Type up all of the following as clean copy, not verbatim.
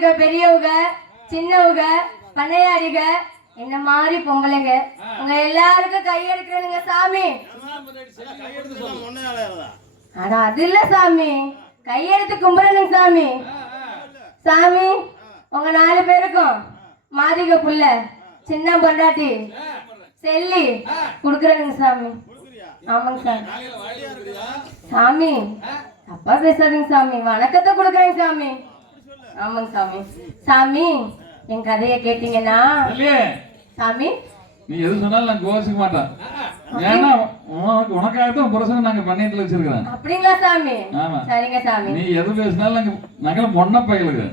இருக்க பெரியவங்க சின்னவங்க பண்ணையாடிக என்ன மாதிரி பொம்பளைங்க உங்க எல்லாருக்கும் கை எடுக்கிறேனுங்க சாமி. ஆனா அது இல்ல சாமி, கையெடுத்து கும்பிடணுங்க சாமி. சாமி உங்க 4 பேருக்கும் மாதிக புள்ள சின்ன பொண்டாட்டி செல்லி குடுக்கறேனுங்க சாமி. ஆமாங்க சாமி. சாமி தப்பா பேசாதீங்க சாமி, வணக்கத்தை கொடுக்குறேங்க சாமி. ஆமாங்க சாமி. சாமி என் கதையை கேட்டீங்கன்னா சாமி நீ எது சொன்னாலும் நான் கோவிச்சுக்க மாட்டேன். ஏன்னா உனக்காகத்தான் புருஷன் நாங்க பண்ணிட்டு வச்சிருக்கிறேன். அப்படிங்களா சாமி? சரிங்க சாமி. நீ எது பேசினாலும் நாங்க பொண்ண பையலுக்கு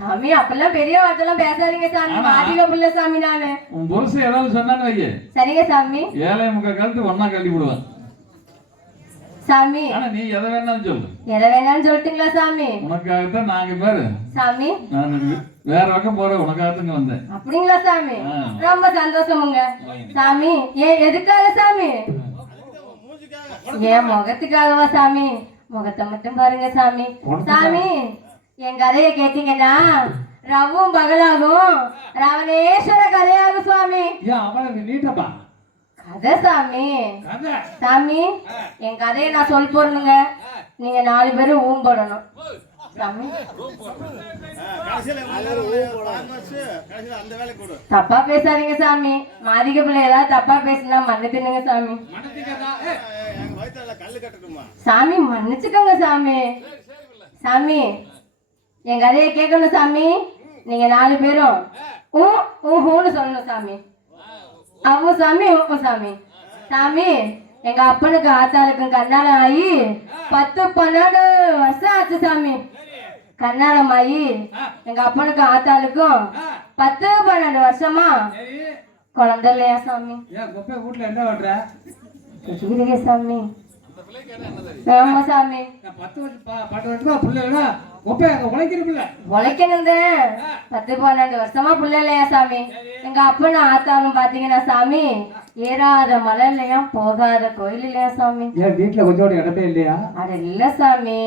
சாமி அப்பெல்லாம் பெரிய வார்த்தைலாம் பேசாதீங்க சாமி. மாதிக புள்ள சாமி நானு. உன் புருஷன் ஏதாவது சொன்னான்னு வைக்க. சரிங்க சாமி. 7:45 கழுத்து ஒன்னா கழட்டி விடுவேன் சாமி. ஆனா நீ எதை வேணாலும் சொல்லு. எதை வேணாலும் சொல்லிட்டீங்களா சாமி? உனக்காகத்தான் நாங்க பாரு சாமி நான் வேற பக்கம் போறேன், உனக்காகத்தான் வந்தேன். அப்படிங்களா சாமி? ரொம்ப சந்தோஷமுங்க சாமி. ஏன் எதுக்காக சாமி? ஏன் முகத்துக்காகவா சாமி? முகத்தை மட்டும் பாருங்க சாமி. சாமி என் கதையை கேட்டீங்கன்னா ரவும் பகலாகும் ராவணேஸ்வர கதையாகும் சுவாமி. கதை சாமி. சாமி என் கதையை நான் சொல்ல போறேனுங்க, நீங்க 4 பேரும் ஊம்படணும் சாமி. தப்பா பேசாதீங்க சாமி. மாதிக பிள்ளை ஏதாவது தப்பா பேசினா மன்னிச்சுங்க சாமி. சாமி மன்னிச்சுக்கோங்க சாமி. சாமி என் கதையை கேட்கணும் சாமி. நீங்க 4 பேரும் ஊன்னு சொல்லணும் சாமி. அவ்வு சாமி ஊ சாமி. சாமி எங்க அப்பனுக்கு ஆத்தாளுக்கும் கண்ணாலம் ஆகி 10-12 வருஷம் ஆச்சு சாமி. கண்ணாலம் ஆகி எங்க அப்பனுக்கு ஆத்தாளுக்கும் 10-12 வருஷமா குழந்தை இல்லையா சாமி. வீட்டுல என்ன பண்ற சாமி? ஆமா சாமி. 10-12 வருஷமா பிள்ளைகளா உழைக்கணும் 10-12 வருஷமா புள்ள இல்லையா சாமி. எங்க அப்பன்னு ஆத்தாலும் பாத்தீங்கன்னா சாமி ஏறாத மலை இல்லையா போகாத கோயில் இல்லையா சாமி. வீட்டுல கொஞ்சோட இடமே இல்லையா? அட இல்ல சாமி,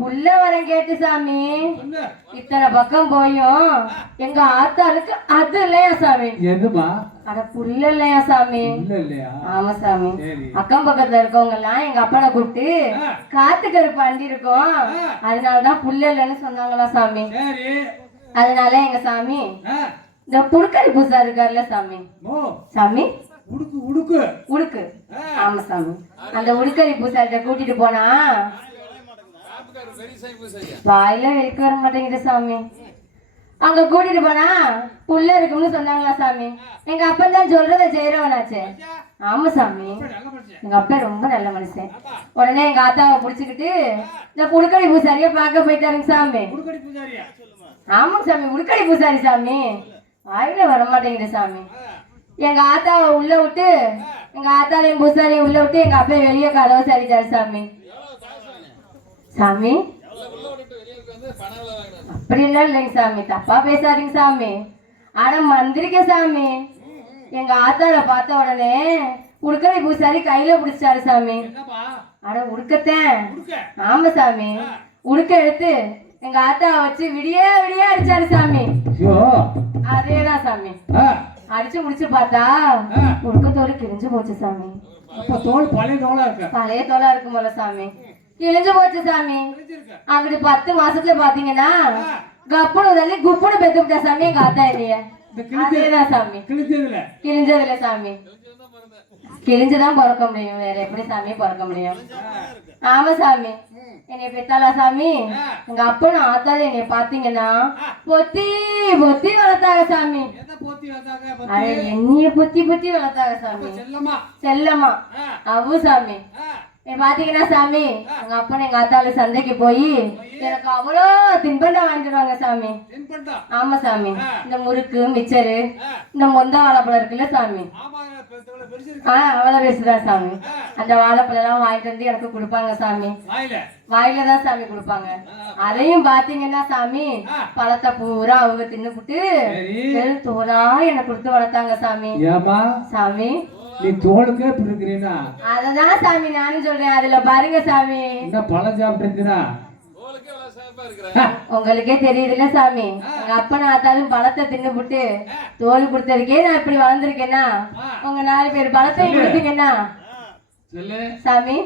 புள்ள வரம் கேட்டு சாமி இத்தனை பக்கம் போயும் எங்க ஆத்தாளுக்கு அது இல்லையா சாமி. எதுமா? அட புள்ள இல்லையா சாமி. ஆமா சாமி. அக்கம் பக்கத்துல இருக்கவங்க எல்லாம் எங்க அப்பனை கூப்பிட்டு காத்து கருப்பு அண்டி இருக்கும், அதனாலதான் புள்ள இல்லைன்னு சொன்னாங்களா சாமி. அதனால எங்க சாமி இந்த புடுக்கரி பூசா இருக்காருல்ல சாமி. சாமி உடுக்கு. ஆமா சாமி. அந்த உடுக்கரி பூசாரிட்ட கூட்டிட்டு போனா வாயில வெளிக்க வர மாட்டேங்குது சாமி. அங்க கூட்டிட்டு போனா புள்ள இருக்கும்னு சொன்னாங்களா சாமி. எங்க அப்பா தான் சொல்றத செய்யறவனாச்சு. ஆமா சாமி. எங்க அப்பா ரொம்ப நல்ல மனுஷன். உடனே எங்க ஆத்தாவை புடிச்சுக்கிட்டு இந்த புடுக்கடி பூசாரிய பார்க்க போயிட்டாருங்க சாமி. ஆமா சாமி, உடுக்கடி பூசாரி சாமி. வாயில வர மாட்டேங்குது சாமி. எங்க ஆத்தாவை உள்ள விட்டு எங்க ஆத்தாலையும் பூசாரியும் உள்ள விட்டு எங்க அப்பா வெளியே கதவை சரிட்டாரு சாமி. சாமி அப்படி எல்லாம் இல்லைங்க சாமி, தப்பா பேசாதீங்க சாமி. ஆனா மந்திரிக்க சாமி. எங்க ஆத்தால பார்த்த உடனே உடுக்கடி பூசாரி கையில பிடிச்சாரு சாமி. அட உடுக்கத்தேன். ஆமா சாமி. உடுக்க எடுத்து எங்க ஆத்தாவை வச்சு விடிய விடிய அடிச்சாரு சாமி. அதேதான் சாமி. அடிச்சு முடிச்சு பார்த்தா உடுக்கத்தோடு கிழிஞ்சு போச்சு சாமி. பழைய தோலா இருக்கும் போல சாமி. கிழிஞ்சு போச்சு சாமி. அப்படி 10 மாசத்துல பாத்தீங்கன்னா கப்புனு தள்ளி குப்புனு பெத்து விட்டா சாமி எங்க ஆத்தா இல்லையா. அதேதான் சாமி. கிழிஞ்சதுல சாமி. கிழிஞ்சுதான் பிறக்க முடியும், வேற எப்படி சாமி பிறக்க முடியும்? ஆமா சாமி. என்னைய பெத்தாளா சாமி. எங்க அப்பனும் ஆத்தாலும் என்னைய பாத்தீங்கன்னா பொத்தி பொத்தி வளர்த்தாங்க சாமி. என்னைய பொத்தி பொத்தி வளர்த்தாங்க சாமி. செல்லமா அவ்வு சாமி. பாத்தீங்கன்னா சாமி எங்க அப்பன் எங்க ஆத்தாலும் சந்தைக்கு போய் எனக்கு அவ்வளோ தின்பண்டம் வாங்கிடுவாங்க சாமி. ஆமா சாமி. இந்த முறுக்கு மிச்சரு இந்த மொந்த வாழைப்பழம் இருக்குல்ல சாமி. அவ்வளவு பேசுதான் சாமி. அந்த வாழைப்பழம் எல்லாம் வாங்கிட்டு வந்து எனக்கு கொடுப்பாங்க சாமி. வாயில தான் சாமி கொடுப்பாங்க. அதையும் பாத்தீங்கன்னா சாமி பழத்தை பூரா அவங்க தின்னுபிட்டு வெறும் தோலா எனக்கு கொடுத்து வளர்த்தாங்க சாமி. சாமி நீ தோலுக்கே பிடிக்கிறீனா? அததான் சாமி நானும் சொல்றேன். அதுல பாருங்க சாமி. இந்த பழம் சாப்பிட்டு உங்களுக்கே தெரியுதுல்ல சாமி, எங்க அப்பனை ஆத்தாலும் பழத்தை தின்னுபுட்டு தோல் கொடுத்ததுக்கே நான் இப்படி வளர்ந்துருக்கேன்னா, உங்க 4 பேர் பழத்தையும் கொடுத்தீங்கன்னா சொல்லு சாமி.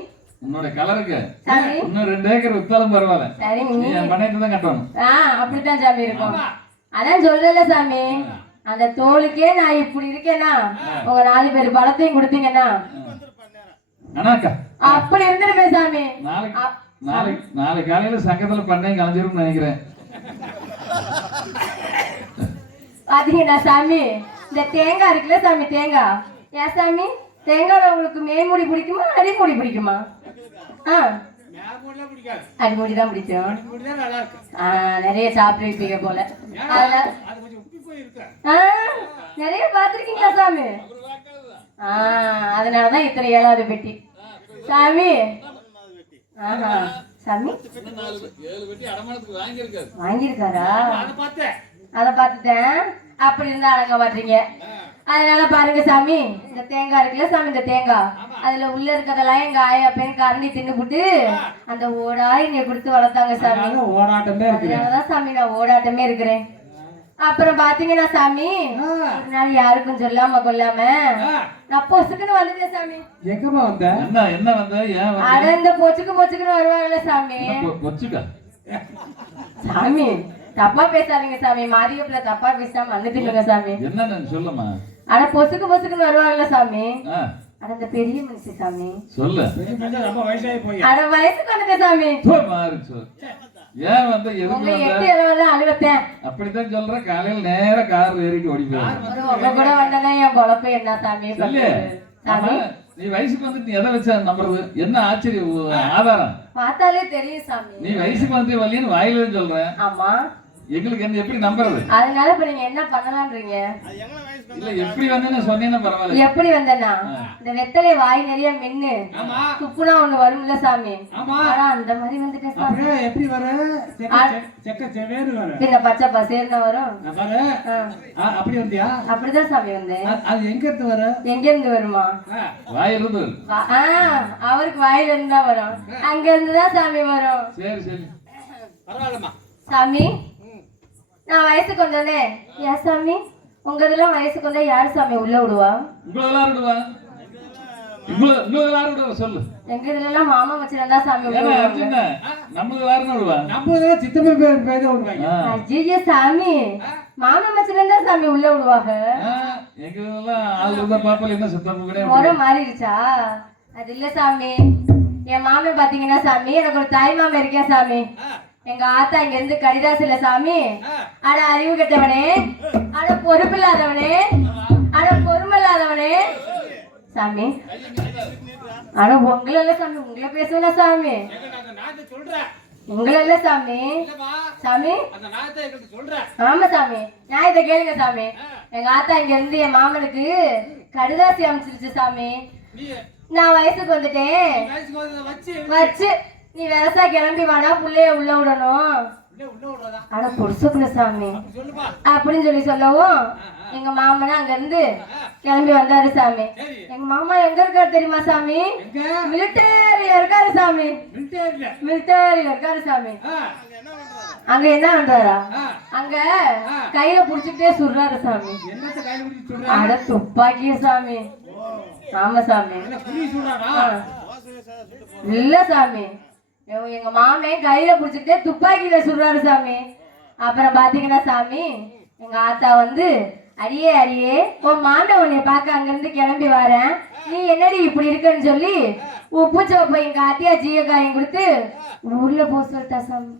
உன்னோட கலருக்கு சாமி இன்னும் 2 ஏக்கர் வித்தாலும் பரவாயில்ல, சரி நீ என் பண்ணையத்தை தான் கட்டணும். அப்படித்தான் சாமி இருக்கும். அதான் சொல்றல சாமி, அந்த தோலுக்கே நான் இப்படி இருக்கேன்னா உங்க 4 பேர் பழத்தையும் கொடுத்தீங்கன்னா அண்ணாக்கா அப்படி இருந்திருப்பேன் சாமி. நாளை காலையில சங்கத்துல பண்ணையும் கலைஞ்சிரும்னு நினைக்கிறேன். பாத்தீங்கன்னா சாமி, இந்த தேங்காய் இருக்குல்ல சாமி, தேங்காய் ஏன் சாமி, தேங்காய் உங்களுக்கு மேல்முடி பிடிக்குமா அடிமுடி பிடிக்குமா? அடிமுடி தான் பிடிக்கும். நிறைய சாப்பிட்டு இருப்பீங்க போல, நிறைய பாத்திருக்கீங்களா சாமி? அதனாலதான் இத்தனை 7வது பெட்டி சாமி. சாமி வாங்கியிருக்காரா? அத பாத்துட்டேன். அப்படி இருந்தா அடங்க மாட்டீங்க. அதனால பாருங்க சாமி, இந்த தேங்காய் இருக்குல்ல சாமி, இந்த தேங்காய் அதுல உள்ள இருக்கதெல்லாம் எங்க ஆயா பெண் கரண்டி தின்னுபுட்டு அந்த ஓடாய் நீ கொடுத்து வளர்த்தாங்க சாமி. அதனாலதான் சாமி நான் ஓடாட்டமே இருக்கிறேன். அப்புறம் பாத்தீங்கன்னா சாமி, ஒரு நாள் யாருக்கும் சொல்லாம கொள்ளாம நான் பொசுக்குன்னு வந்துட்டேன் சாமி. எங்கம்மா வந்த? என்ன வந்த? ஏன் அட இந்த பொச்சுக்குன்னு வருவாங்கல்ல சாமி. சாமி தப்பா பேசாதீங்க சாமி, மாரியப்புல தப்பா பேசாம மன்னிச்சுங்க சாமி. என்ன சொல்லுமா? அட பொசுக்குன்னு வருவாங்கல்ல சாமி. அட இந்த பெரிய மனுஷன் சாமி. சொல்லு. ரொம்ப வயசாகி போய். அட வயசுக்கு வந்துட்டேன் சாமி. ஏன் வந்து எதுக்கு அழுவத்தேன் அப்படித்தான் சொல்றேன். காலையில நேர கார் ஏறிட்டு ஓடி போய் உங்க கூட வந்தனா என் பொழப்பு என்ன சாமி? சாமி நீ வயசுக்கு வந்து நீ எதை வச்ச நம்புறது? என்ன ஆச்சரியம் ஆதாரம்? பார்த்தாலே தெரியும் சாமி. நீ வயசுக்கு வந்து வரலன்னு வாயில சொல்றேன். ஆமா, எங்களுக்கு என்ன எப்படி நம்புறது? அதனால இப்ப நீங்க என்ன பண்ணலாம்ன்றீங்க? இல்ல எப்படி வந்தேன்னு சொன்னீங்கன்னா பரவாயில்ல. எப்படி வந்தேன்னா இந்த வெத்தலை வாய் நிறைய மென்னு துப்புனா ஒண்ணு வரும்ல சாமி. ஆனா அந்த மாதிரி வந்துட்டேன் சாமி. எப்படி வர? செக்க செவேறு வர. இந்த பச்சை பசேர்னு வரும். அப்படி வந்தியா? அப்படிதான் சாமி வந்தேன். அது எங்க இருந்து வர? எங்க இருந்து வருமா? வாயிலிருந்து. அவருக்கு வாயில இருந்து தான் வரும். அங்க இருந்துதான் சாமி வரும். சரி சரி பரவாயில்லம்மா சாமி. நான் வயசுக்கு வந்தோடனே ஏன் சாமி உங்க இதெல்லாம் வயசுக்கு வந்தா யாரு சாமி உள்ள விடுவா? சொல்லு. எங்க இதெல்லாம் மாமா வச்சிருந்தா சாமி உள்ள விடுவாங்க. ஐயோ சாமி, மாமா வச்சிருந்தா சாமி உள்ள விடுவாங்க. முறை மாறிடுச்சா? அது இல்ல சாமி, என் மாமன் பாத்தீங்கன்னா சாமி, எனக்கு ஒரு தாய் மாமன் இருக்கேன் சாமி. எங்க ஆத்தா இங்க இருந்து கடிதாசில சாமி. அட அறிவு கெட்டவனே, அட பொறுப்பு இல்லாதவனே, அட பொறுமை இல்லாதவனே சாமி. அட உங்களை இல்ல சாமி, உங்களை பேசுவா சாமி, உங்களை இல்ல சாமி. சாமி ஆமா சாமி, நான் இதை கேளுங்க சாமி. எங்க ஆத்தா இங்க இருந்து என் மாமனுக்கு கடிதாசி அமைச்சிருச்சு சாமி. நான் வயசுக்கு வந்துட்டேன் வச்சு நீ விவசா கிளம்பி வாடா, புள்ளைய உள்ள விடணும். அட பொறுசுக்குள்ள சாமி அப்படின்னு சொல்லவும் எங்க மாமனா அங்க இருந்து கிளம்பி வந்தாரு சாமி. எங்க மாமா எங்க இருக்காரு தெரியுமா சாமி? மிலிட்டரியில இருக்காரு சாமி. மிலிட்டரியில இருக்காரு சாமி. அங்க என்ன பண்றாரா? அங்க கையில புடிச்சுட்டே சுடுறாரு சாமி. அட துப்பாக்கிய சாமி. ஆமா சாமி. இல்ல சாமி, எங்க மாமே கையில புடிச்சுட்டே துப்பாக்கியில சுடுறாரு சாமி. அப்புறம் பாத்தீங்கன்னா சாமி, எங்க ஆத்தா வந்து அடியே அடியே உன் மாண்ட உன்னைய பார்க்க அங்க இருந்து கிளம்பி வரேன், நீ என்னடி இப்படி இருக்குன்னு சொல்லி உப்பு சோப்பை எங்க ஆத்தியா ஜீவகாயம் கொடுத்து ஊர்ல போக சொல்லிட்டா சாமி.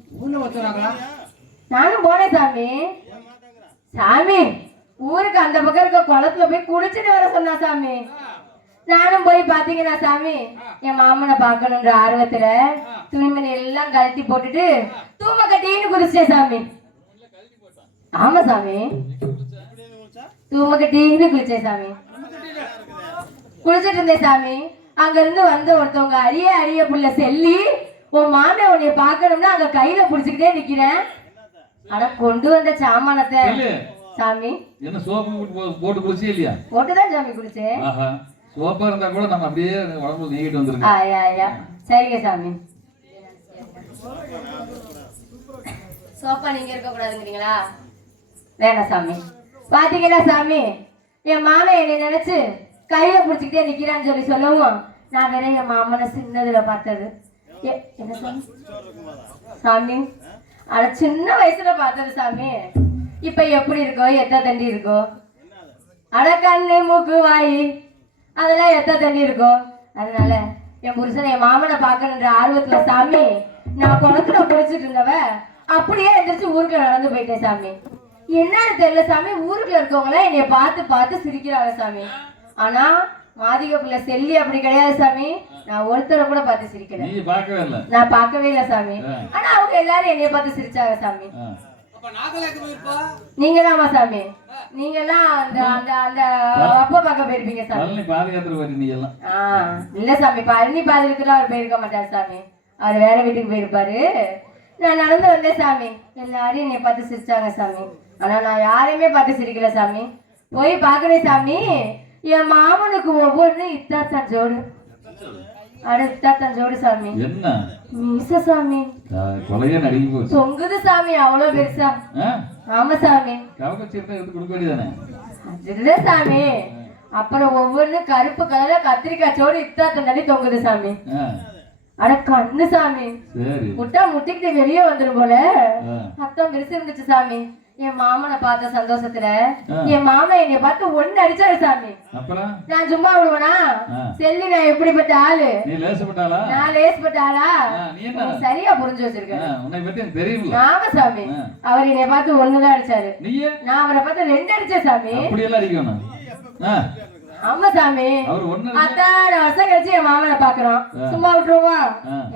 நானும் போனேன் சாமி. சாமி ஊருக்கு அந்த பக்கம் இருக்க குளத்துல போய் குளிச்சுட்டு வர சொன்னா சாமி. நானும் போய் பாத்தீங்கன்னா சாமி, என் மாமனை பாக்கணும்ன்ற ஆர்வத்துல துணிமணி எல்லாம் கழட்டி போட்டுட்டு தூம கட்டின்னு குதிச்சேன் சாமி. ஆமா சாமி, தூம கட்டின்னு குளிச்சேன் சாமி. குளிச்சுட்டு இருந்தேன் சாமி. அங்க இருந்து வந்து ஒருத்தவங்க அடியே அடிய புள்ள செல்லி, உன் மாமே உன்னைய பாக்கணும்னா அங்க கையில புடிச்சுக்கிட்டே நிக்கிறேன். ஆனா கொண்டு வந்த சாமானத்தை சாமி என்ன சோப்பு போட்டு குளிச்சே இல்லையா? போட்டுதான் சாமி குளிச்சேன். சோப்பா இருந்தா கூட நம்ம அப்படியே உடம்புல நீக்கிட்டு வந்துருக்கோம். சரிங்க சாமி. சோஃபா நீங்க இருக்க கூடாதுங்கிறீங்களா? வேணாம் சாமி. பாத்தீங்களா சாமி, என் மாமன் என்னை நினைச்சு கையில புடிச்சுக்கிட்டே நிக்கிறான்னு சொல்லவும் நான் வேற என் மாமனை சின்னதுல பார்த்தது. என்ன சாமி? சாமி அட சின்ன வயசுல பார்த்தது சாமி. இப்ப எப்படி இருக்கோ, எத்த தண்டி இருக்கோ, அட கண்ணு மூக்கு வாய் அதெல்லாம் எத்த தண்ணி இருக்கும். அதனால என் புருஷன் என் மாமனை பார்க்கணுன்ற ஆர்வத்துல சாமி நான் குளத்துல குளிச்சுட்டு இருந்தவ அப்படியே எந்திரிச்சு ஊருக்குள்ள நடந்து போயிட்டேன் சாமி. என்னன்னு தெரியல சாமி, ஊருக்குள்ள இருக்கவங்கள என்னைய பார்த்து பார்த்து சிரிக்கிறாங்க சாமி. ஆனா மாதிக பிள்ளை செல்லி அப்படி கிடையாது சாமி. நான் ஒருத்தரை கூட பார்த்து சிரிக்கல. நான் பார்க்கவே இல்லை சாமி. ஆனா அவங்க எல்லாரும் என்னைய பார்த்து சிரிச்சாங்க சாமி. நீங்க தாமா சாமி, நீங்க எல்லாம் அந்த அந்த அந்த அப்பா பார்க்க போயிருப்பீங்க சாமி. இல்ல சாமி, பழனி பாதுகாத்துல அவர் போயிருக்க மாட்டார் சாமி. அவர் வேற வீட்டுக்கு போயிருப்பாரு. நான் நடந்து வந்தேன் சாமி. எல்லாரும் என்னை பார்த்து சிரிச்சாங்க சாமி. ஆனா நான் யாரையுமே பார்த்து சிரிக்கல சாமி. போய் பாக்குறேன் சாமி, என் மாமனுக்கு ஒவ்வொன்னு இத்தாத்தான் ஜோடு. அட இத்தாத்தான் ஜோடு சாமி. என்ன மீச சாமி தொங்குது சாமி, அவ்வளவு பெருசா. ஆமா சாமி. இல்ல சாமி, அப்புறம் ஒவ்வொன்னு கருப்பு கலர்ல கத்திரிக்காய் சோடு இத்தாத்தான் தண்ணி தொங்குது சாமி. அட கண்ணு சாமி, முட்டா முட்டிக்கிட்டு வெளியே வந்துடும் போல அத்தம் பெருசு இருந்துச்சு சாமி. என் மாமனை பார்த்த சந்தோஷத்துல என் மாமன் என்னை பார்த்து ஒண்ணு அடிச்சாரு சாமி. நான் சும்மா விடுவேனா? செல்லி நான் எப்படிப்பட்ட ஆளு? நான் லேசப்பட்ட ஆளா? சரியா புரிஞ்சு வச்சிருக்கேன். ஆமா சாமி, அவர் என்னை பார்த்து ஒண்ணுதான் அடிச்சாரு. நான் அவரை பார்த்து 2 அடிச்சேன் சாமி. ஆமா சாமி, அத்தான வருஷம் கழிச்சு என் மாமனை பாக்குறோம், சும்மா விட்டுருவா?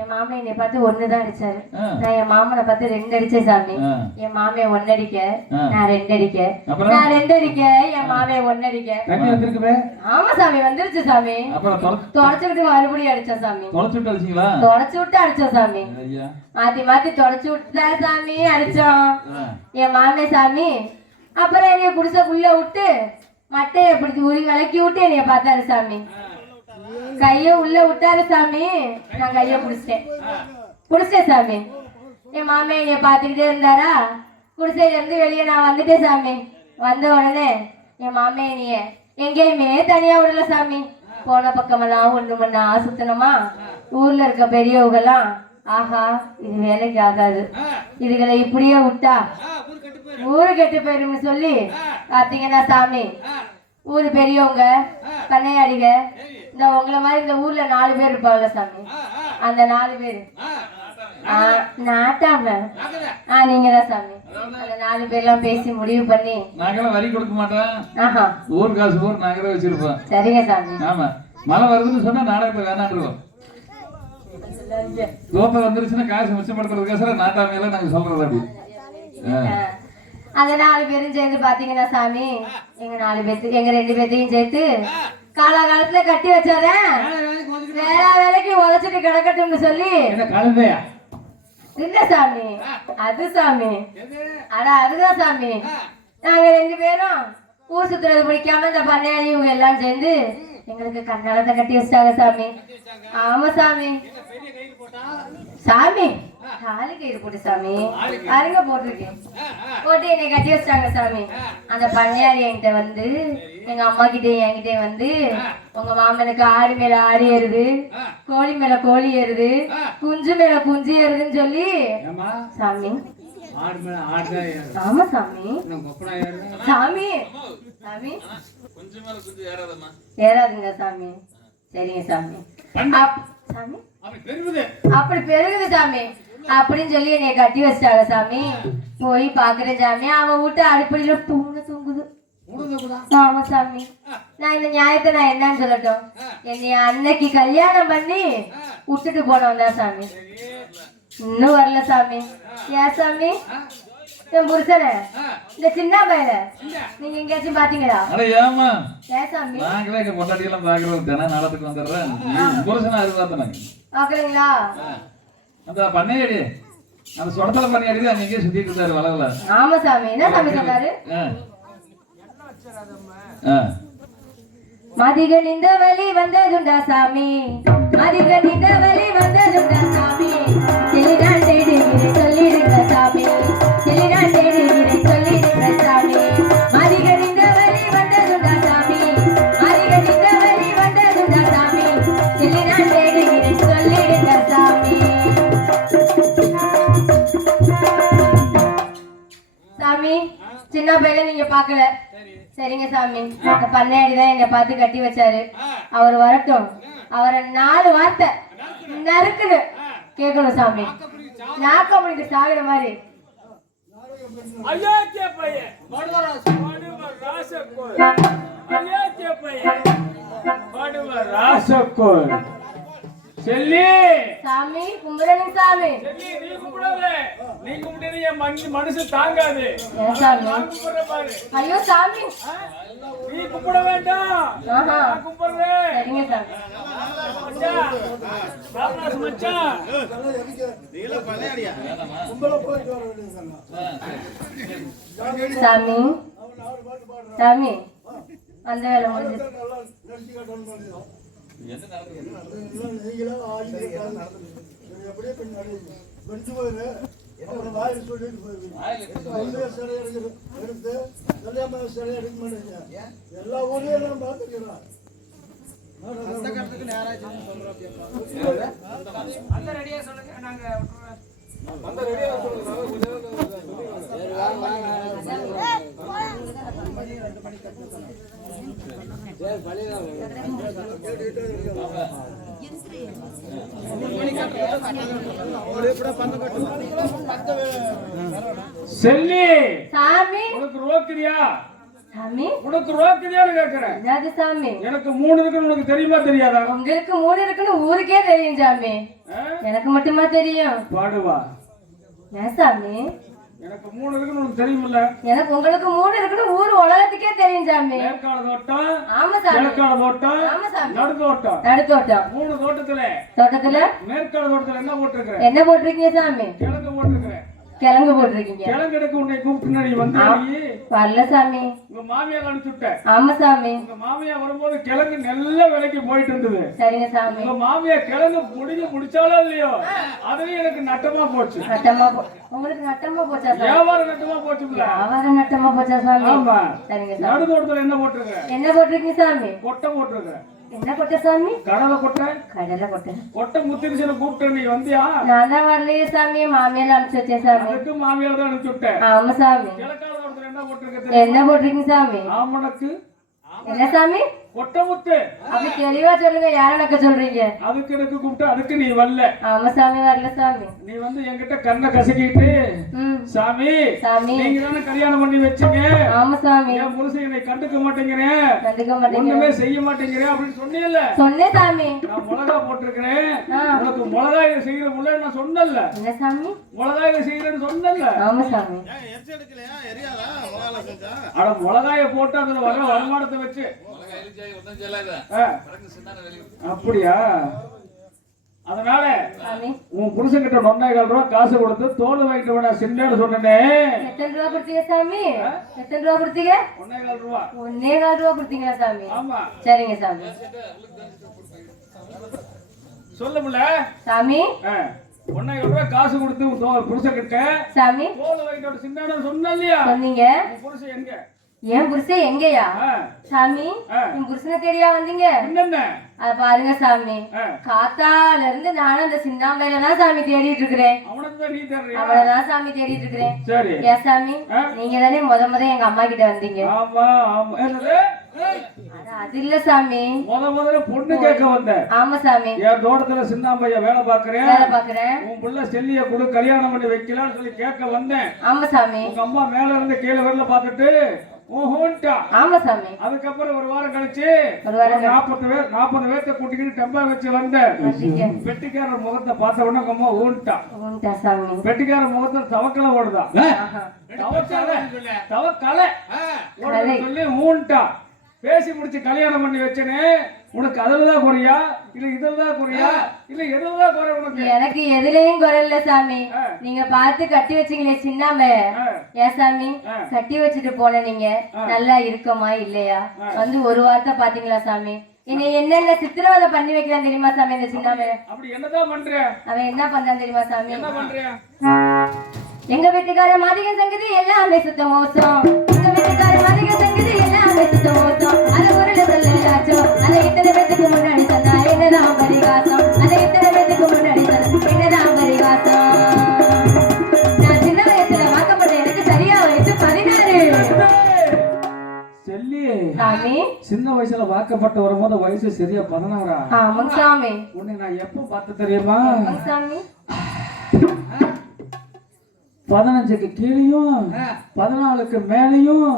என் மாமன் என்னை பார்த்து ஒண்ணுதான் அடிச்சாரு. நான் என் மாமனை பார்த்து 2 அடிச்சேன் சாமி. என் மாமே 1 அடிக்க, நான் 2 அடிக்க, நான் 2 அடிக்க, என் மாமே 1 அடிக்க. ஆமா சாமி, வந்துருச்சு சாமி. தொடச்சுக்கிட்டு மறுபடியும் அடிச்சேன் சாமி. தொடச்சு விட்டு அடிச்சோம் சாமி. மாத்தி மாத்தி தொடச்சு விட்டுதா சாமி அடிச்சோம் என் மாமே சாமி. அப்புறம் என்னைய குடிசைக்குள்ள விட்டு மட்டையை பிடிச்சி உரி விளக்கி விட்டு என்னைய பார்த்தாரு சாமி. கைய உள்ள விட்டாரு சாமி. நான் கைய புடிச்சிட்டேன் சாமி. என் மாமே என்னைய பார்த்துக்கிட்டே இருந்தாரா. குடிசையில இருந்து வெளியே நான் வந்துட்டேன் சாமி. வந்த உடனே என் மாமே என்னைய எங்கேயுமே தனியா விடல சாமி. போன பக்கமெல்லாம் ஒண்ணு மண்ணா சுத்தனமா. ஊர்ல இருக்க பெரியவங்கெல்லாம் ஆஹா இது வேலைக்கு ஆகாது, இதுகளை இப்படியே விட்டா ஊரு கெட்டு போயிரும்னு சொல்லி பாத்தீங்கன்னா சாமி, ஊரு பெரியவங்க பண்ணையாடிங்க இந்த உங்களை மாதிரி இந்த ஊர்ல 4 பேர் இருப்பாங்கல்ல சாமி. அந்த 4 பேர் நாட்டாம நீங்கதான் சாமி. அந்த 4 பேர்லாம் பேசி முடிவு பண்ணி வரி கொடுக்க மாட்டேன், ஊர் காசு ஊர் நாங்க தான் வச்சிருப்போம். சரிங்க சாமி. ஆமா, மழை வருதுன்னு சொன்னா நாடகத்தை வேணாண்டுருவோம். தோப்ப வந்துருச்சுன்னா காசு மிச்சப்படுத்துறதுக்காக நாட்டாமையெல்லாம் நாங்க சொல்றது அப்படி. அந்த 4 பேரும் சேர்ந்து பாத்தீங்கன்னா சாமி, எங்க 4 பேர்த்து எங்க 2 பேர்த்தையும் சேர்த்து காலகாலத்துல கட்டி வச்சாரேன். வேற வேலைக்கு உழைச்சிட்டு கிடக்கட்டும்னு சொல்லி. இல்ல சாமி, அது சாமி. அட அதுதான் சாமி. நாங்க 2 பேரும் ஊர் சுத்துறது பிடிக்காம இந்த பண்ணையாளி இவங்க எல்லாம் சேர்ந்து எங்களுக்கு கண்ணாலத்தை கட்டி வச்சிட்டாங்க சாமி. ஆமா சாமி. சாமி காலு கயிறு போட்டு சாமி அருங்க போட்டிருக்கேன் போட்டு என்னை கட்டி வச்சிட்டாங்க சாமி. அந்த பண்ணையாளி என்கிட்ட வந்து எங்க அம்மா கிட்டே என்கிட்டே வந்து உங்க மாமனுக்கு ஆடு மேல ஆடு ஏறுது, கோழி மேல கோழி ஏறுது, குஞ்சு மேல குஞ்சு ஏறுதுன்னு சொல்லி சாமி. ஆமா சாமி. சாமி சாமி ஏறாதுங்க சாமி. சரிங்க சாமி. சாமி அப்படி பெருகுது சாமி அப்படின்னு சொல்லி என்னைய கட்டி வச்சிட்டாங்க சாமி. போய் பாக்குறேன் சாமி, அவன் வீட்டு அடுப்படியில பூனை தூங்குது. ஆமா சாமி. நான் இந்த நியாயத்தை நான் என்னன்னு சொல்லட்டும், என்னைய அன்னைக்கு கல்யாணம் பண்ணி விட்டுட்டு போனவன் தான் சாமி. இன்னும் வரல சாமி. ஏன் சாமி? என் புருஷன இந்த சின்ன பையல நீங்க எங்கேயாச்சும் பாத்தீங்களா? ஏன் சாமி? பாக்குறீங்களா? அந்த பண்ணையடி அந்த சொடத்தல பண்ணையடி அங்க எங்கேயே சுத்திட்டு இருந்தாரு வளவுல. ஆமா சாமி. என்ன சாமி சொன்னாரு? மதிக நின்ற வழி வந்ததுண்டா சாமி, மதிக நின்ற வழி வந்ததுண்டா சாமி, சொல்லிடுங்க சாமி. பார்க்கல. சரிங்க சாமி, இந்த பண்ணையாடி தான் என்னை பார்த்து கட்டி வச்சாரு. அவர் வரட்டும், அவரை 4 வார்த்தை நறுக்குன்னு கேட்கணும் சாமி. நாக்க முடிஞ்சு சாகுற மாதிரி. அயோக்கிய பையன் அயோக்கிய பையன் ராசக்கோள் செல்லி சாமி கும்பிடணும் சாமி. செல்லி நீ கும்பிடாத, நீ கும்பிட்டது என் மனசு தாங்காது. ஏன் சாமி? நான் கும்பிடுறேன் பாரு. ஐயோ சாமி, நீ கும்பிட வேண்டாம், ஆஹா. நான் கும்பிடுறேன். சரிங்க சாமி. மச்சான், ராமதாஸ் மச்சான், சாமி சாமி அந்த வேலை முடிஞ்சு. எல்லா ஊர்லயும் பாத்துக்கலாம். செல்லி சாமி உனக்கு ரோக்கிறியா? சாமி உனக்கு ரோக்கிறியான்னு கேக்குறேன். என்னது சாமி? எனக்கு 3 இருக்குன்னு உனக்கு தெரியுமா தெரியாதா? உங்களுக்கு 3 இருக்குன்னு ஊருக்கே தெரியும் சாமி. எனக்கு மட்டுமா தெரியும்? பாடுவா. ஏன் சாமி? எனக்கு 3 இருக்குன்னு உனக்கு தெரியுமில்ல? எனக்கு உங்களுக்கு 3 இருக்குன்னு ஊர் உலகத்துக்கே தெரியும் சாமி. மேற்கால தோட்டம், ஆமா சாமி. கிழக்கால தோட்டம், ஆமா சாமி. நடுத்தோட்டம், நடுத்தோட்டம். 3 தோட்டத்துல தோட்டத்துல மேற்கால தோட்டத்துல என்ன போட்டிருக்கிற? என்ன போட்டிருக்கீங்க சாமி? கிழங்கு போட்டிருக்கிற. கிழங்கு போட்டிருக்கீங்க. கிழங்கு எடுக்க உன்னை கூப்பிட்டு நீ வந்து வரல சாமி. உங்க மாமியார் அனுப்பிச்சுட்ட. ஆமா சாமி. உங்க மாமியா வரும்போது கிழங்கு நல்ல விலைக்கு போயிட்டு இருந்தது. சரிங்க சாமி. உங்க மாமியா கிழங்கு முடிச்சாலோ இல்லையோ அதுலயும் எனக்கு நட்டமா போச்சு. நட்டமா உங்களுக்கு நட்டமா போச்சா சாமி? வியாபாரம் நட்டமா போச்சுல. வியாபாரம் நட்டமா போச்சா சாமி? ஆமா. சரிங்க சாமி. நடுத்தோட்டத்துல என்ன போட்டிருக்க? என்ன போட்டிருக்கீங்க சாமி? கொட்டை போட்டிருக்க. என்ன கொட்டை சாமி? கடலை கொட்டை. கடலை கொட்டை. கொட்டை முத்திரிச்சனை கூப்பிட்டு நீ வந்தியா? நான் தான் வரலையே சாமி, மாமியார் அனுப்பிச்சு வச்சேன் சாமி. அதுக்கு மாமியார் தான் அனுப்பிச்சு விட்டேன். ஆமா சாமி. கிழக்கால தோட்டத்துல என்ன போட்டிருக்க? என்ன போட்டிருக்கீங்க சாமி? ஆமணக்கு. என்ன சாமி? கொட்டை முத்து. அப்படி தெளிவா சொல்லுங்க, யார நக்க சொல்றீங்க? அதுக்கு எனக்கு கூப்பிட்டு அதுக்கு நீ வரல. ஆமா சாமி, வரல சாமி. நீ வந்து என்கிட்ட கண்ணை கசக்கிட்டு சாமி சாமி நீங்க தானே கல்யாணம் பண்ணி வச்சீங்க, ஆமா சாமி, என் புருஷன் என்னை கண்டுக்க மாட்டேங்கிறேன், கண்டுக்க மாட்டேங்க, ஒண்ணுமே செய்ய மாட்டேங்கிறேன் அப்படின்னு சொன்னீங்கல்ல. சொன்னேன் சாமி. நான் மிளகா போட்டிருக்கிறேன், உனக்கு மிளகாய செய்யற முள்ள நான் சொன்னல. என்ன சாமி? மிளகாய செய்யறேன்னு சொன்னல. ஆமா சாமி. அட மிளகாய போட்டு அதுல வர வருமானத்தை வச்சு. அப்படியா? அதனால உன் புருஷன் கிட்ட 9,000 ரூபாய் காசு கொடுத்து தோல் வாங்கிட்டு வேணா சின்னன்னு சொன்னே. எத்தனை ரூபா கொடுத்தீங்க சாமி? எத்தனை ரூபா கொடுத்தீங்க? 1,400 ரூபாய். 1,400 ரூபா கொடுத்தீங்களா சாமி? ஆமா. சரிங்க சாமி. சொல்லுமுல சாமி. 1,400 ரூபாய் காசு கொடுத்து உன் புருஷன் கிட்ட சாமி தோல் வாங்கிட்டு சின்னன்னு சொன்ன இல்லையா? சொன்னீங்க. உன் புருஷன் எங்க? என் புருஷன் எங்கயா? சாமி என் புருஷனை தேடியா வந்தீங்க? என்னென்ன அத பாருங்க சாமி, காத்தால இருந்து நானும் அந்த சின்னாம்பையில தான் சாமி தேடிட்டு இருக்கிறேன். அவளதான் சாமி தேடிட்டு இருக்கிறேன். சரி. ஏன் சாமி, நீங்க தானே முத எங்க அம்மா கிட்ட வந்தீங்க. ஆமா ஆமா. என்னது? அது இல்ல சாமி, முதல்ல பொண்ணு கேட்க வந்தேன். ஆமா சாமி. என் தோட்டத்துல சின்னாம்பையா வேலை பாக்குறேன், உன் புள்ள செல்லிய கூட கல்யாணம் பண்ணி வைக்கலாம்னு சொல்லி கேட்க வந்தேன். ஆமா சாமி. உங்க அம்மா மேல இருந்து கீழே வரல பாத்துட்டு ஆமா சாமி. அதுக்கப்புறம் ஒரு வாரம் கழிச்சு 40 பேர்த்த கூட்டிக்கிட்டு டெம்பா வச்சு வந்தேன். பெட்டிக்காரர் முகத்தை பார்த்த உடனே உங்க அம்மா ஊன்ட்டா சாமி. பெட்டிக்காரர் முகத்துல தவக்கலை ஓடுதா, தவக்கலை சொல்லி ஊன்ட்டா. பேசி முடிச்சு கல்யாணம் பண்ணி வச்சனே, உனக்கு அதுலதான் குறையா இல்ல இதுலதான் குறையா இல்ல எதுலதான் குறை உனக்கு? எனக்கு எதுலயும் குறை இல்ல சாமி. நீங்க பார்த்து கட்டி வச்சீங்களே சின்னாம, ஏன் சாமி கட்டி வச்சுட்டு போன நீங்க நல்லா இருக்கமா இல்லையா வந்து ஒரு வார்த்தை பாத்தீங்களா சாமி? என்னை என்னென்ன சித்திரவதை பண்ணி வைக்கிறான் தெரியுமா சாமி இந்த சின்னாம? அப்படி என்னதான் பண்ற? அவன் என்ன பண்றான் தெரியுமா சாமி? என்ன பண்ற? எங்க வீட்டுக்கார மாதிக சங்கதி எல்லாமே சுத்த மோசம். எங்க வீட்டுக்கார மாதிக சங்கதி எல்லாமே சுத்த மோசம். அத ஊர்ல சொல்லலாச்சோ, அதை இத்தனை பேத்துக்கு முன்னாடி சொன்னா என்னதான் பரிகாசம். அதை இத்தனை பேத்துக்கு முன்னாடி சொன்னா என்னதான் பரிகாசம். நான் சின்ன வயசுல வாக்கப்பட்ட எனக்கு சரியா வயசு 16. சின்ன வயசுல வாக்கப்பட்டு வரும்போது வயசு சரியா 16. ஆமாங்க சாமி. உன்னை நான் எப்ப பார்த்து தெரியுமா? ஆமாங்க சாமி. 15க்கு கீழேயும் 14க்கு மேலேயும்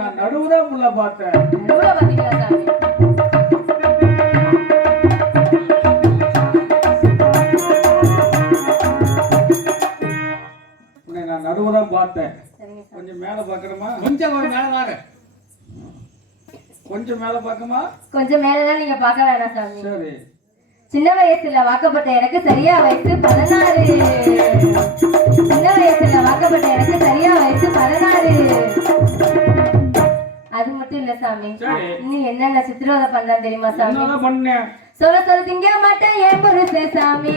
நான் நடுவுதான் உள்ள பார்த்தேன். நடுவுல பாத்தீங்களா சாமி? உன்னை நான் நடுவுதான் பார்த்தேன். சரிங்க சாமி. கொஞ்சம் மேல பாக்கணுமா? கொஞ்சம் மேல வாங்க. கொஞ்சம் மேல பாக்கமா? கொஞ்சம் மேலதான் நீங்க பார்க்க வேணாம் சாமி. சரி. சின்ன வயசுல வாக்கப்பட்ட எனக்கு சரியா வயசு 16. சின்ன வயசுல வாக்கப்பட்ட எனக்கு சரியா வயசு 16. அது மட்டும் இல்ல சாமி, சரி. இன்னும் என்னென்ன சித்திரவதை பண்றான் தெரியுமா சாமி? என்னதான் பண்ணேன்? சொல்ல திங்க மாட்டேன் என் புருஷே சாமி.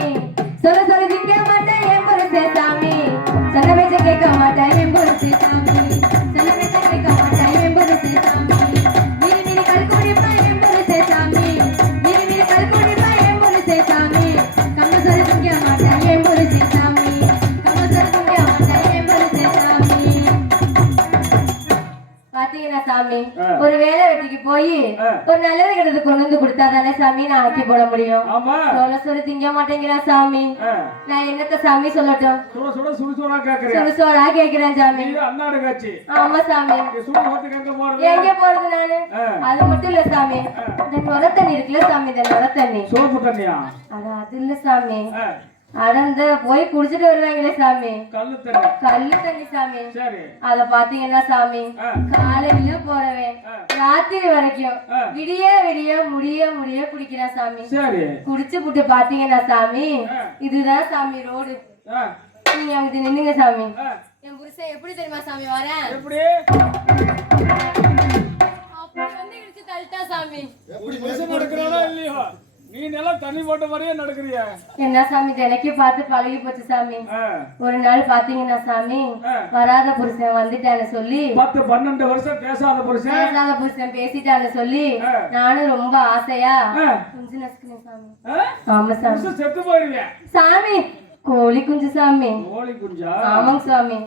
சொல்ல திங்க மாட்டேன் என் புருஷே சாமி. சொன்ன பேச்ச கேட்க மாட்டேன் என் புருஷே சாமி. சொன்ன பேச்ச கேட்க மாட்டேன் என் புருஷே சாமி. மீறி மீறி கல்குடிப்பா என் புருஷே சாமி. மீறி மீறி கல்குடிப்பா என் புருஷே சாமி. கம்ம சொல்ல திங்க மாட்டேன் என் புருஷே சாமி. கம்ம சொல்ல திங்க மாட்டேன் என் புருஷே சாமி. பாத்தீங்கன்னா சாமி, ஒரு வேலை வெட்டிக்கு போய் ஒரு நல்லது கெட்டது கொண்டு வந்து கொடுத்தா தானே சாமி நான் ஆக்கி போட முடியும். ஆமா. சொல்ல திங்க மாட்டேங்கிறா சாமி. நான் என்னத்த சாமி சொல்லட்டும்? சுடுசோடா கேக்குறேன். சுடுசோறா கேக்குறேன் சாமி. அன்னாடு காட்சி. ஆமா சாமி. சுடுசோத்துக்கு எங்க போறது? எங்க போறது நானு? அது மட்டும் இல்ல சாமி, இந்த நுர தண்ணி இருக்குல்ல சாமி, இந்த நுர தண்ணி. சோப்பு தண்ணியா? அட அது இல்ல சாமி, அடந்த போய் குடிச்சிட்டு வருவாங்களே சாமி, கல்லு தண்ணி. கல்லு தண்ணி சாமி. சரி. அத பாத்தீங்கன்னா சாமி, காலையில போறவன் ராத்திரி வரைக்கும் விடிய விடிய முடிய முடிய குடிக்கிறான் சாமி. சரி. குடிச்சு புட்டு பாத்தீங்கன்னா சாமி, இதுதான் சாமி ரோடு. நீங்க அங்கிட்டு நின்னுங்க சாமி. என் புருஷன் எப்படி தெரியுமா சாமி வரேன்? எப்படி? அப்படி வந்து இடிச்சு தள்ளிட்டா சாமி. புருஷன் நடக்கிறானா இல்லையோ? நீ நல்லா தண்ணி போட்ட மாதிரியே நடக்கிறியா? என்ன சாமி, தினைக்கு பார்த்து பழகி போச்சு சாமி. ஒரு நாள் பாத்தீங்கன்னா சாமி, வராத புருஷன் வந்துட்டான்னு சொல்லி 10-12 வருஷம் பேசாத புருஷன் பேசிட்டான்னு சொல்லி நானும் ரொம்ப ஆசையா குஞ்சு நசுக்கினேன் சாமி. ஆமா சாமி. செத்து போயிருவேன் சாமி, கோழி குஞ்சு சாமி. கோழி குஞ்சா? ஆமாங்க சாமி.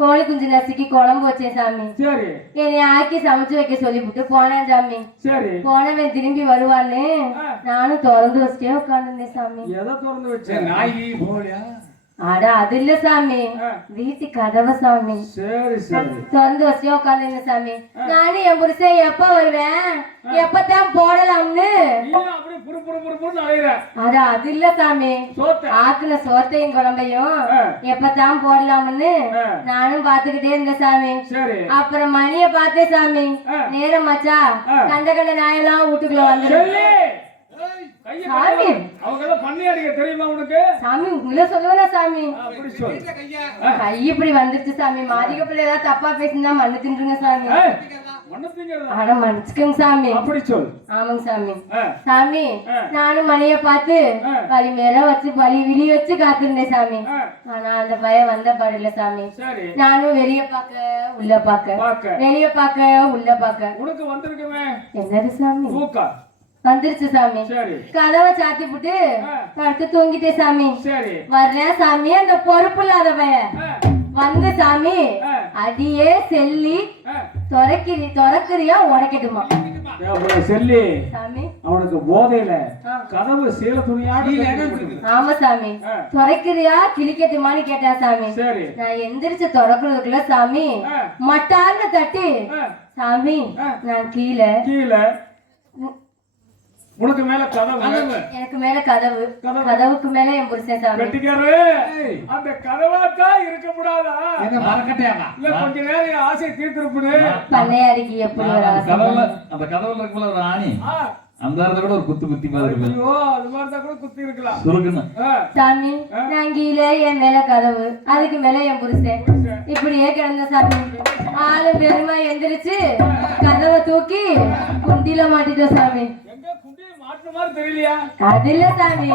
கோழி குஞ்சு நசுக்கி குழம்பு வச்சேன் சாமி. சரி. என்னை ஆக்கி சமைச்சு வைக்க சொல்லிவிட்டு போனேன் சாமி. சரி. போனவன் திரும்பி வருவான்னு நானும் திறந்து வச்சுட்டே உட்காந்துருந்தேன் சாமி. எதை திறந்து வச்சேன்? நாய் போலியா? அட அது இல்ல சாமி, வீட்டு கதவை சாமி. சரி சரி. திறந்து வச்சே உட்காந்துருங்க சாமி. நானும் என் புருஷன் எப்ப வருவேன், எப்பதான் போடலாம்னு அப்படியே புரு அலையிற. அட அது இல்ல சாமி, ஆக்குன சோத்தையும் குழம்பையும் எப்பதான் போடலாம்னு நானும் பாத்துக்கிட்டே இருந்தேன் சாமி. சரி. அப்புறம் மணிய பார்த்தேன் சாமி, நேரம் ஆச்சா, கண்ட கண்ட நாயெல்லாம் வீட்டுக்குள்ள வந்துடும் சாமி. அவங்க பண்ணி அடிக்க தெரியுமா உனக்கு? சாமி உங்களை சொல்லுவேனா சாமி? அப்படி சொல். கை இப்படி வந்துருச்சு சாமி. மாதிக பிள்ளை ஏதாவது தப்பா பேசினா மண்ணு தின்றுங்க சாமி. அட மன்னிச்சுக்கோங்க சாமி. அப்படி சொல். ஆமாங்க சாமி. சாமி, நானும் மணிய பார்த்து வலி மேல வச்சு வலி விழி வச்சு காத்திருந்தேன் சாமி. ஆனா அந்த பையன் வந்த பாடல சாமி. நானும் வெளிய பாக்க உள்ள பாக்க, வெளிய பாக்க உள்ள பாக்க. உனக்கு வந்திருக்குமே என்னது சாமி? தூக்கா வந்துருச்சு சாமி. கதவை சாத்தி புட்டு படுத்து தூங்கிட்டேன் சாமி. வர்றேன் சாமி, அந்த பொறுப்பு இல்லாத பையன் வந்து சாமி, அடியே செல்லி துறக்கிறியா உடைக்கட்டுமா செல்லி சாமி? அவனுக்கு போதையில கதவு சீல துணியாடு. ஆமா சாமி. துறைக்கிறியா கிழிக்கட்டுமான்னு கேட்டா சாமி. நான் எந்திரிச்சு துறக்கிறதுக்குள்ள சாமி மட்டார்னு தட்டி சாமி நான் கீழே உனக்கு மேல கதவு, எனக்கு மேல கதவு, கதவுக்கு மேல என் புருஷன் சாமி. வெட்டிக்காரே, அந்த கதவாக்கா இருக்க கூடாதா? என்ன மறக்கட்டேமா? இல்ல கொஞ்ச நேரம் ஆசை தீர்த்திருப்புடு. பண்ணையாடிக்கு எப்படி ஒரு ஆசை? அந்த கதவுல இருக்குள்ள ஒரு ஆணி, அந்த இடத்துல கூட ஒரு குத்தி பாத்துருக்கு. ஐயோ, அது மாதிரி தான் கூட குத்தி இருக்கலாம். சுருக்குன்னு சாமி, நான் கீழே என் மேல கதவு, அதுக்கு மேல என் புருஷன் இப்படியே கிடந்த சாமி. ஆளு பெருமா எந்திரிச்சு கதவை தூக்கி குண்டில மாட்டிட்டோம் சாமி. அது இல்ல சாமி,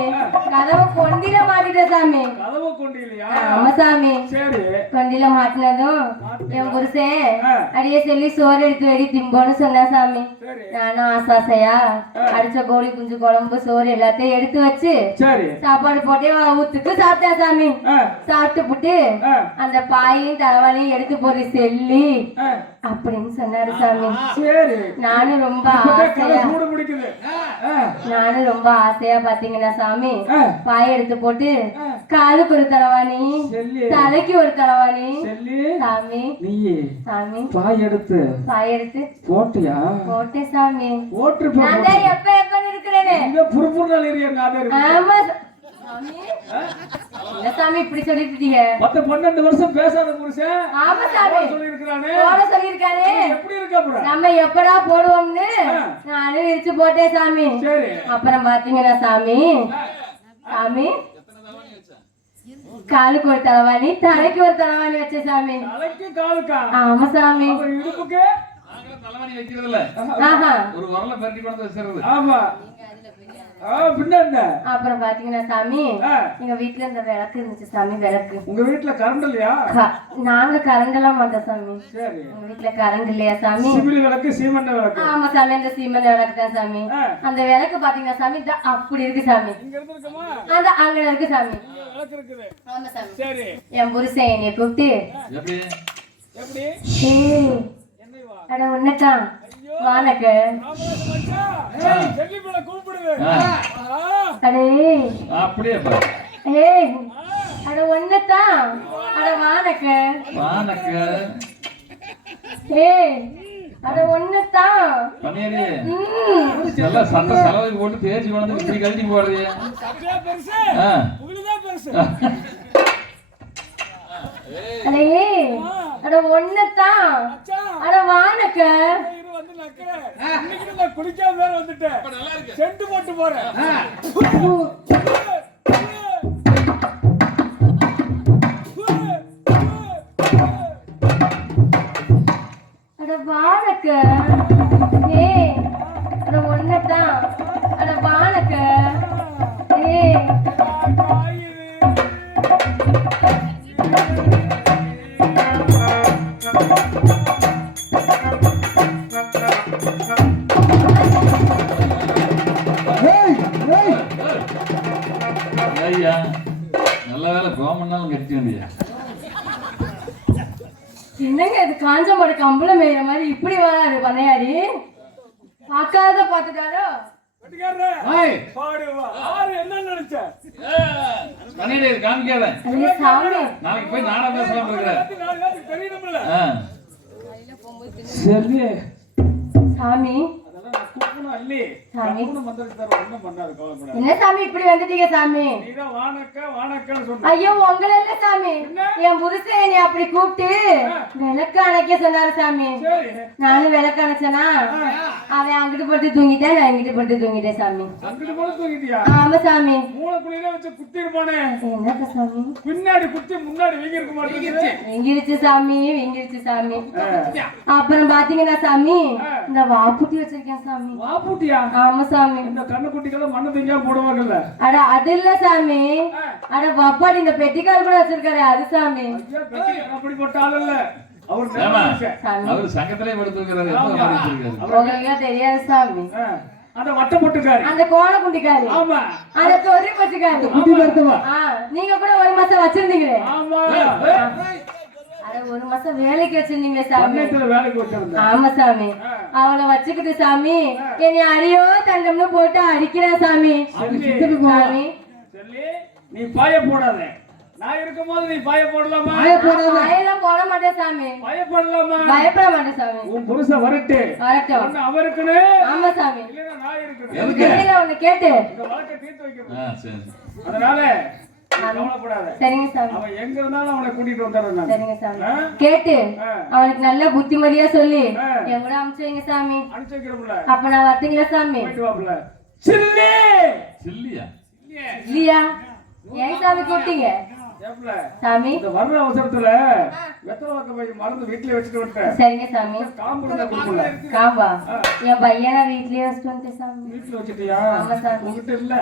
கதவு கொண்டில மாட்டிட்ட சாமி. கதவு கொண்டிலையா? ஆமா சாமி. சரி. கொண்டில மாட்டினதும் என் புருஷன் அடியே சொல்லி சோறு எடுத்து வெடி திம்போன்னு சொன்னா சாமி. நானும் ஆசாசையா அடிச்ச கோழி குஞ்சு குழம்பு சோறு எல்லாத்தையும் எடுத்து வச்சு சாப்பாடு போட்டே ஊத்துக்கு சாப்பிட்டா சாமி. சாப்பிட்டு புட்டு அந்த பாயையும் தலைவாலையும் எடுத்து போறி செல்லி அப்படின்னு சொன்னாரு சாமி. சரி நானும் ரொம்ப இப்பதான் கதை ஆசையா சூடு பிடிக்குது. நானும் ரொம்ப ஆசையா பாத்தீங்கன்னா சாமி பாய எடுத்து போட்டு காலுக்கு ஒரு தலைவாணி செல்லி தலைக்கு ஒரு தலைவாணி செல்லி சாமி நீ சாமி பாய் எடுத்து போட்டியா போட்டேன் சாமி. ஓட்டு நான் தான் எப்ப எப்பன்னு இருக்கிறேனே. இங்க புறுப்புறுநாள் ஏரியா ஆமா சாமி. என்ன சாமி இப்படி சொல்லிட்டீங்க? 12 வருஷம் பேசாத புருஷன் ஆமா சாமி சொல்லிருக்கானே போட சொல்லிருக்கானே. எப்படி இருக்கா அப்புறம்? நம்ம எப்படா போடுவோம்னு நானும் விரிச்சு போட்டேன் சாமி. சரி அப்புறம் பாத்தீங்கன்னா சாமி சாமி காலுக்கு ஒரு தலைவாணி தலைக்கு ஒரு தலைவாணி வச்சேன் சாமி. தலைக்கு காலுக்கா? ஆமா சாமி. அப்புறம் இடுப்புக்கு? தலைவணி வைக்கிறது இல்ல, ஆஹா ஒரு உரல பரட்டி கொண்டு வச்சிருது. ஆமா பின்ன என்ன? அப்புறம் பாத்தீங்கன்னா சாமி எங்க வீட்டுல இந்த விளக்கு இருந்துச்சு சாமி. விளக்கு உங்க வீட்டுல கரண்ட் இல்லையா? நாங்க கரண்ட் எல்லாம் மாட்டோம் சாமி. சரி உங்க வீட்டுல கரண்ட் இல்லையா சாமி? சிமிலி விளக்கு சீமெண்ட் விளக்கு? ஆமா சாமி அந்த சீமெண்ட் விளக்கு தான் சாமி. அந்த விளக்கு பாத்தீங்கன்னா சாமி அப்படி இருக்கு சாமி. இங்க இருக்குமா? அந்த அங்க இருக்கு சாமி. விளக்கு இருக்குது. ஆமா சாமி. சரி என் புருஷன் என்னைய கூப்பிட்டு எப்படி எப்படி ஏய் என்னைவா? அட உன்னதான் வானக்கு செல்லிப்பட கூப்பிடுது. அடே அப்படியே பாரு. ஏய் அட ஒன்னதான் அட வானக்கு வானக்கு ஏய் அட ஒன்னதான் பண்ணியடி நல்லா சட்ட செலவு போட்டு தேய்ச்சி கொண்டு இப்படி கழட்டி போடுறிய. சட்டையா பெருசு உங்களுதான் பெருசு. அடே அட ஒன்னதான் அட வானக்கு வந்து நக்கறேன். இன்னைக்கு நான் குளிக்காம வேற வந்துட்டேன். செண்டு போட்டு போறேன். அட வானக்கு ஏய் அட ஒன்னதான் அட வானக்கு ஏய் ஐயா நல்ல வேலை கோமன்னாலும் கட்டி வந்தியா. என்னங்க இது காஞ்ச மாடு கம்பளம் மேய்ற மாதிரி இப்படி வராரு பண்ணையாடி? பார்க்காத பாத்துட்டாரோ? என்ன நினைச்ச? பண்ணிடு காமிக்காத. அடே சாமி நாளைக்கு போய் நானா பேசலாம் இருக்கிறேன். தெரியணும்ல சாமி அள்ளி சாமி மந்திரம் தர ஒண்ணும் பண்ணாது. கவலைப்படாது. என்ன சாமி இப்படி வந்துட்டீங்க சாமி? நீதான் வானக்கன்னு சொன்ன. ஐயோ உங்களை இல்ல சாமி என் புருஷன் என்னை அப்படி கூப்பிட்டு விளக்கு அணைக்க சொன்னாரு சாமி. நானும் விளக்கு அணைச்சனா அவன் அங்கிட்டு போட்டு தூங்கிட்டேன் நான் இங்கிட்டு போட்டு தூங்கிட்டேன் சாமி. அங்கிட்டு போல தூங்கிட்டியா? ஆமா சாமி. மூளைக்குள்ளே வச்சு குத்தி இருப்பானே என்னத்த சாமி? பின்னாடி குத்தி முன்னாடி வீங்கி இருக்க மாட்டேங்குது. வீங்கிருச்சு சாமி வீங்கிருச்சு சாமி. அப்புறம் பாத்தீங்கன்னா சாமி இந்த வாப்புட்டி வச்சிருக்கேன் சாமி. வாப்புட்டியா? ஆமா சாமி. இந்த கண்ணு குட்டிக்கெல்லாம் மண்ணு திங்கா போடுவாங்கல்ல. அட அது இல்ல சாமி. அட வப்பாடி இந்த பெட்டிக்கால் கூட வச்சிருக்காரு அது சாமி. அப்படி போட்ட ஆள் இல்ல அவர். அவரு சங்கத்திலே படுத்துக்கிறாரு. உங்களுக்கு தெரியாது சாமி. அந்த வட்ட போட்டுக்காரு அந்த கோண குண்டிக்காரு. ஆமா அந்த தொரி பச்சுக்காரு. குட்டி படுத்துவா. நீங்க கூட ஒரு மாசம் வச்சிருந்தீங்களே. ஆமா அட ஒரு மாசம் வேலைக்கு வச்சிருந்தீங்களே சாமி. பண்ணையத்துல வேலைக்கு வச்சிருந்தேன். ஆமா சாமி. அவளை வச்சுக்கிட்டு சாமி என்னை அடியோ தண்டம்னு போட்டு அடிக்கிறேன் சாமி. சாமி சொல்லி நீ பாய போடாத. நான் இருக்கும்போது நீ பாய போடலாமா? பாயெல்லாம் போட மாட்டேன் சாமி. பயப்படலாமா? பயப்பட மாட்டேன் சாமி. உன் புருஷன் வரட்டு வரட்டும். அவருக்குன்னு. ஆமா சாமி. இல்லைன்னா நான் இருக்கணும். எதுக்கு ஒண்ணு கேட்டு இந்த வழக்கை தீர்த்து வைக்கணும். சரி. அதனால கவலைப்படாத. சரிங்க சாமி. அவன் எங்க இருந்தாலும் அவனை கூட்டிட்டு வந்துடுறேன் நான். சரிங்க சாமி. கேட்டு அவனுக்கு நல்ல புத்திமதியா சொல்லி என் கூட அனுப்பிச்சு வைங்க சாமி. அனுப்பிச்சு வைக்கிறோம்ல. அப்ப நான் வரட்டுங்களா சாமி? போயிட்டு வாப்ல. சில்லி சில்லியா இல்லையா? ஏன் சாமி கூப்பிட்டீங்க ஏப்ல? சாமி இந்த வர்ற அவசரத்துல வெத்தலை வாக்க போய் மறந்து வீட்லயே வச்சுட்டு வந்துட்டேன். சரிங்க சாமி. காம்பு இருந்தா கொடுக்கல. காம்பா என் பையனை வீட்லயே வச்சுட்டு வந்துட்டேன் சாமி. வீட்டுல வச்சுட்டியா? ஆமா சாமி. உங்ககிட்ட இல்ல?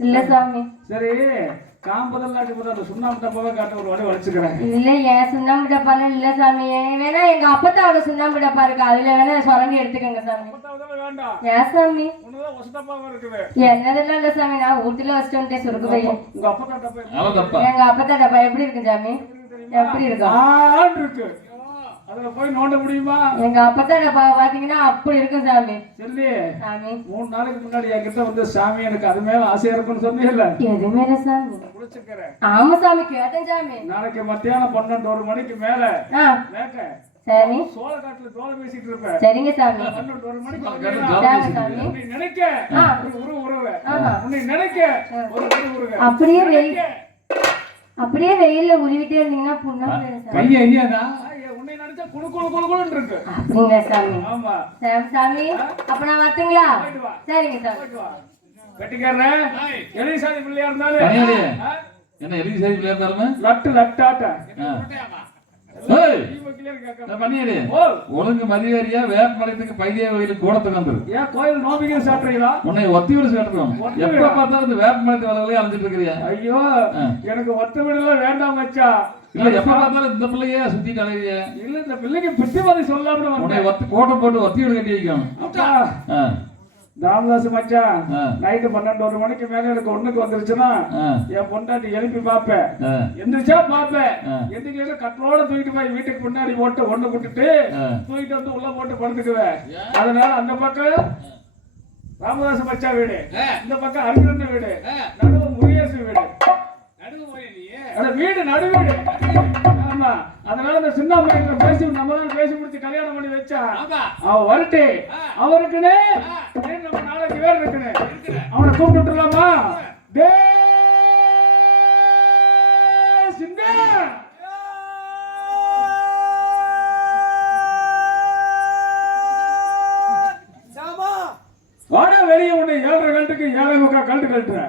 இல்ல சாமி. சரி காம்பதெல்லாம் அடிப்பது அந்த சுண்ணாம்பு டப்பாவை காட்ட ஒரு வழி வச்சுக்கிறேன். இல்ல ஏன் சுண்ணாம்பு டப்பால இல்ல சாமி. வேணா எங்க அப்பத்தாவோட சுண்ணாம்பு டப்பா இருக்கு அதுல வேணா சுரண்டி எடுத்துக்கங்க சாமி. வேண்டாம். ஏன் சாமி? ஒண்ணுதான் ஒசடப்பாவா இருக்குது. என்னதெல்லாம் இல்ல சாமி. நான் வீட்டுல வச்சுட்டு வந்துட்டேன் சுருக்கு பையன். உங்க அப்பா டப்பா அவ தப்பா எங்க அப்பத்தா டப்பா எப்படி இருக்கு சாமி? எப்படி இருக்கும்? ஆன் இருக்கு. அதுல போய் நோண்ட முடியுமா? எங்க அப்பத்தான பாத்தீங்கன்னா அப்படி இருக்கும் சாமி. சொல்லி சாமி 3 நாளைக்கு முன்னாடி என்கிட்ட வந்து சாமி எனக்கு அது மேல ஆசையா இருக்குன்னு சொன்னீங்கல்ல, எது மேல சாமி? குடிச்சுக்கிறேன். ஆமா சாமி கேட்டேன் சாமி. நாளைக்கு மத்தியானம் 12 மணிக்கு மேல வேக்க சரி சோளக்காட்டுல ஜோலை பேசிட்டு இருப்பேன். சரிங்க சாமி. 12 மணிக்கு சரிங்க சாமி. உன்னை நினைக்க ஒரு உறவு, உன்னை நினைக்க ஒரு உறவு. அப்படியே வெயில்ல உருவிட்டே இருந்தீங்கன்னா புண்ணா போயிடும் சாமி. பையன் ஐயாதா உன்னை நினைச்சா குழு குழு குழு குழுன்னு இருக்கு. அப்படிங்களா சாமி? ஆமா சரி சாமி. அப்ப நான் வரட்டுங்களா? சரிங்க சாமி. வெட்டிக்காரன் எலிசாதி பிள்ளையா இருந்தாலும் பணியாளி என்ன எழுதி சரி பிள்ளையா இருந்தாலுமே லட்டாட்ட பண்ணிடு ஒழுங்கு மதியாரியா வேப்பமலையத்துக்கு பைதிய கோயிலுக்கு கூடத்துக்கு வந்துரு. ஏன் கோயில் நோம்பிங்க சாப்பிட்றீங்களா? உன்னை ஒத்தி விட சேர்த்துக்கணும். எப்ப பார்த்தாலும் இந்த வேப்பமலையத்து வளர்களே அழைச்சிட்டு இருக்கிறியா? ஐயோ எனக்கு ஒத்த வீடுலாம் வேண்டாம் வச்சா. இல்ல எப்ப பார்த்தாலும் இந்த பிள்ளையே சுத்திட்டு அலையிறிய. இல்ல இந்த பிள்ளைக்கு பிடிவாதி சொல்லாம உன்னை கோட்டை போட்டு ஒத்தி விட கட்டி வைக்கணும். ராமதாஸ் மச்சான் நைட்டு 12 மணிக்கு மேல எனக்கு ஒண்ணுக்கு வந்துருச்சுன்னா என் பொண்டாட்டி எழுப்பி பாப்பேன். எந்திரிச்சா பாப்பேன். எந்திரிக்கல கட்டோட தூக்கிட்டு போய் வீட்டுக்கு முன்னாடி போட்டு ஒண்ணு விட்டுட்டு தூக்கிட்டு வந்து உள்ள போட்டு படுத்துக்குவேன். அதனால அந்த பக்கம் ராமதாஸ் மச்சா வீடு, இந்த பக்கம் அருகண்ண வீடு, நடுவு முருகேசு வீடு. வீடு நடு வீடு. ஆமா அதனால இந்த சின்ன பையன் பேசி நம்ம தான் பேசி முடிச்சு கல்யாணம் பண்ணி வச்சா அவ வரட்டு அவருக்குன்னு நம்ம நாளைக்கு வேற இருக்குன்னு அவனை கூப்பிட்டுலாமா? டே சிங்கா வாடா வெளியே உன்னை 7:30 கழட்டுக்கு 7:45 கழட்டு கழட்டுற.